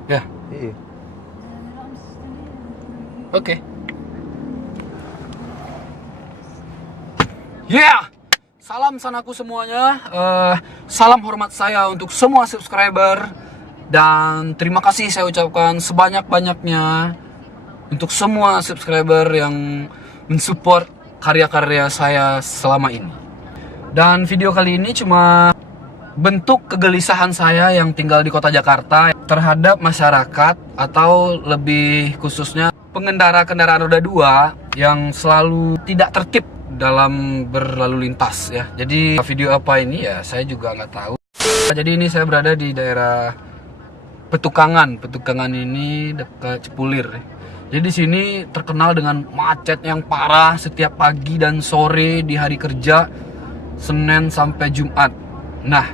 Ya, Iya. oke. Yeah! Salam sanaku semuanya. Salam hormat saya untuk semua subscriber. Dan terima kasih saya ucapkan sebanyak-banyaknya untuk semua subscriber yang mensupport karya-karya saya selama ini. Dan video kali ini cuma bentuk kegelisahan saya yang tinggal di kota Jakarta terhadap masyarakat, atau lebih khususnya pengendara kendaraan roda 2 yang selalu tidak tertib dalam berlalu lintas ya. Jadi video apa ini ya saya juga nggak tahu. Jadi ini saya berada di daerah Petukangan. Petukangan ini dekat Cipulir. Jadi di sini terkenal dengan macet yang parah setiap pagi dan sore di hari kerja Senin sampai Jumat. Nah,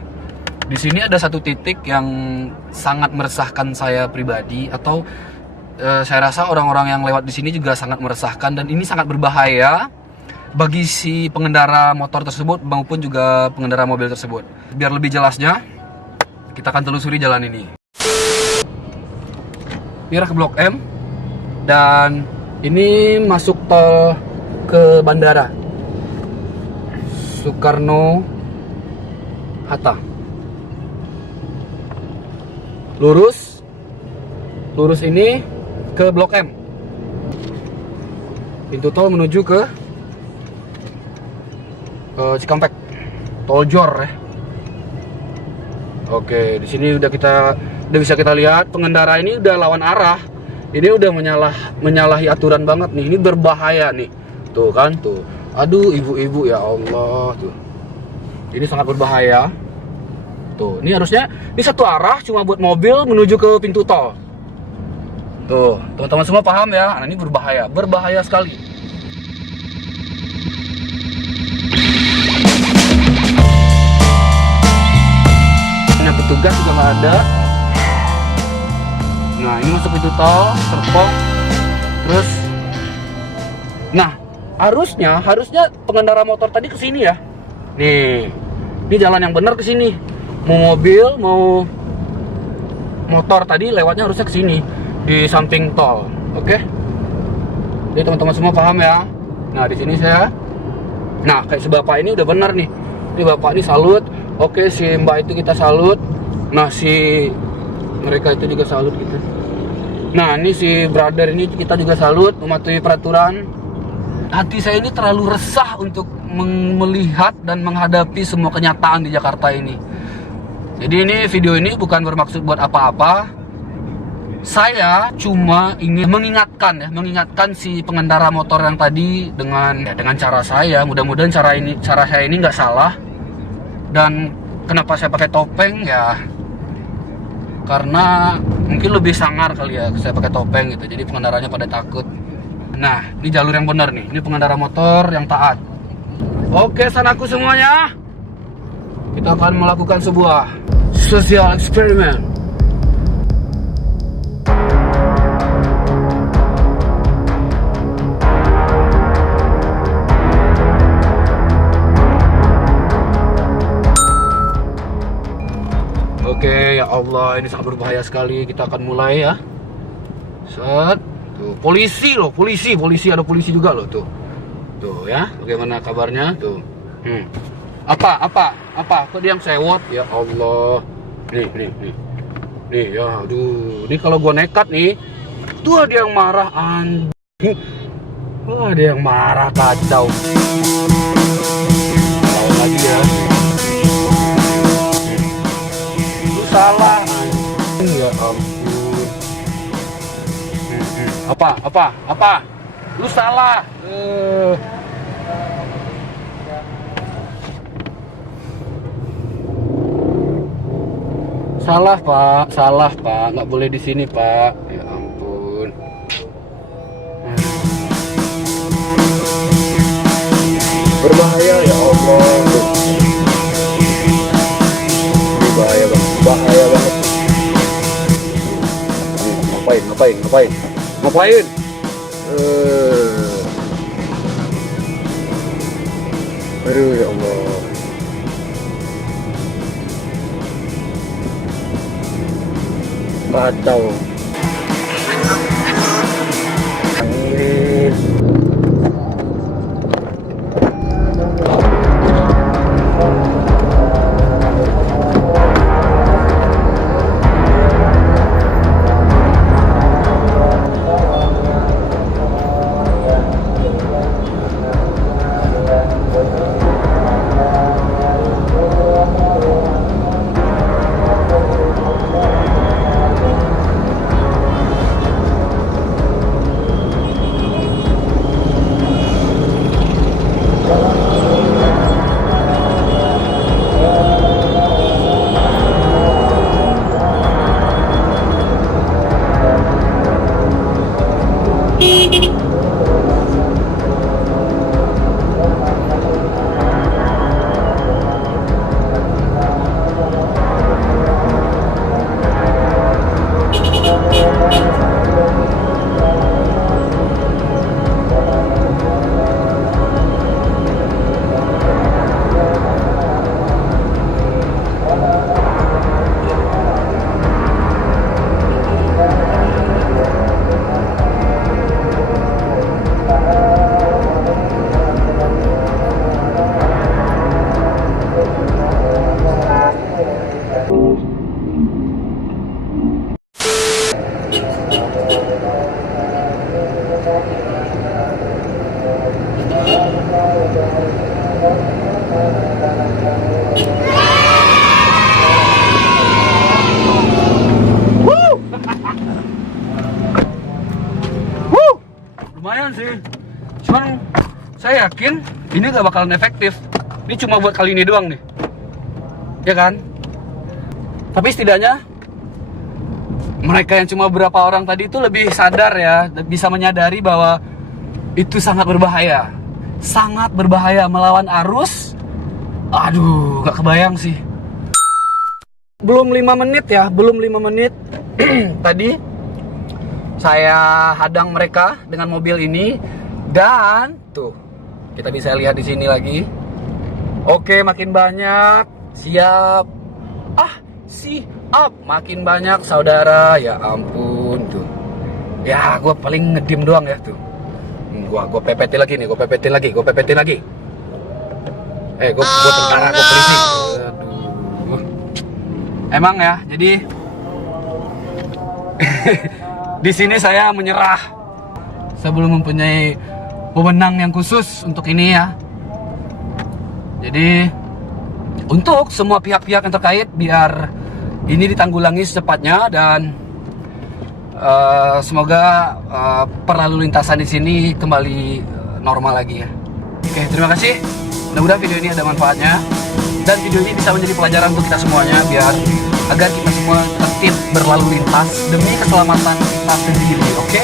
di sini ada satu titik yang sangat meresahkan saya pribadi, atau saya rasa orang-orang yang lewat di sini juga sangat meresahkan, dan ini sangat berbahaya bagi si pengendara motor tersebut maupun juga pengendara mobil tersebut. Biar lebih jelasnya, kita akan telusuri jalan ini. Ini arah ke Blok M, dan ini masuk tol ke bandara Soekarno Hatta. Lurus ini ke Blok M. Pintu tol menuju ke Cikampek, Tol Jor ya. Oke, di sini udah bisa kita lihat pengendara ini udah lawan arah. Ini udah menyalahi aturan banget nih. Ini berbahaya nih. Tuh kan tuh. Aduh, ibu-ibu ya Allah tuh. Ini sangat berbahaya. Tuh, ini harusnya ini satu arah cuma buat mobil menuju ke pintu tol. Tuh, teman-teman semua paham ya? Nah, ini berbahaya sekali. Nah, petugas juga nggak ada. Nah, ini masuk pintu tol, terpong, terus. Nah, harusnya pengendara motor tadi ke sini ya. Nih, ini jalan yang benar ke sini. Mau mobil, mau motor tadi lewatnya harusnya ke sini di samping tol. Oke? Jadi teman-teman semua paham ya? Nah, di sini nah, kayak si bapak ini udah benar nih. Ini bapak ini salut. Oke, si mbak itu kita salut. Nah, si mereka itu juga salut gitu. Nah, ini si brother ini kita juga salut mematuhi peraturan. Hati saya ini terlalu resah untuk melihat dan menghadapi semua kenyataan di Jakarta ini. Jadi ini video ini bukan bermaksud buat apa-apa. Saya cuma ingin mengingatkan si pengendara motor yang tadi dengan cara saya. Mudah-mudahan cara saya ini nggak salah. Dan kenapa saya pakai topeng ya? Karena mungkin lebih sangar kali ya saya pakai topeng gitu. Jadi pengendaranya pada takut. Nah, ini jalur yang benar nih. Ini pengendara motor yang taat. Oke, sanaku semuanya. Kita akan melakukan sebuah social eksperimen. Oke, ya Allah, ini sangat berbahaya sekali. Kita akan mulai ya. Set. Tuh, polisi ada polisi juga loh tuh. Tuh ya, bagaimana kabarnya tuh. Apa? Kok dia yang sewot? Ya Allah. Nih ya, aduh. Ini kalau gua nekat nih, tuh ada yang marah anjing. Wah, ada yang marah kacau. Tahu lagi ya. Lu salah anjing, ya ampun. Apa? Lu salah. Salah pak, nggak boleh di sini pak. Ya ampun. Berbahaya ya Allah. Ini bahaya banget. Ngapain? Aduh ya Allah. kacau. Lumayan sih, cuman saya yakin ini gak bakalan efektif. Ini cuma buat kali ini doang nih, ya kan? Tapi setidaknya mereka yang cuma beberapa orang tadi itu lebih sadar ya, bisa menyadari bahwa itu sangat berbahaya melawan arus. Aduh, gak kebayang sih. Belum 5 menit ya, tadi saya hadang mereka dengan mobil ini, dan tuh kita bisa lihat di sini lagi. Oke, makin banyak. Siap. Makin banyak saudara. Ya ampun tuh. Ya, gue paling ngedim doang ya tuh. Gue pepetin lagi nih, gue pepetin lagi. Gue tentara, gue polisi. Aduh. Emang ya, jadi di sini saya menyerah. Saya belum mempunyai wewenang yang khusus untuk ini ya. Jadi untuk semua pihak-pihak yang terkait, biar ini ditanggulangi secepatnya, dan semoga perlalu lintasan di sini kembali normal lagi ya. Oke, terima kasih. Mudah-mudahan video ini ada manfaatnya, dan video ini bisa menjadi pelajaran untuk kita semuanya, agar kita semua tertib berlalu lintas demi keselamatan kita sendiri. Oke?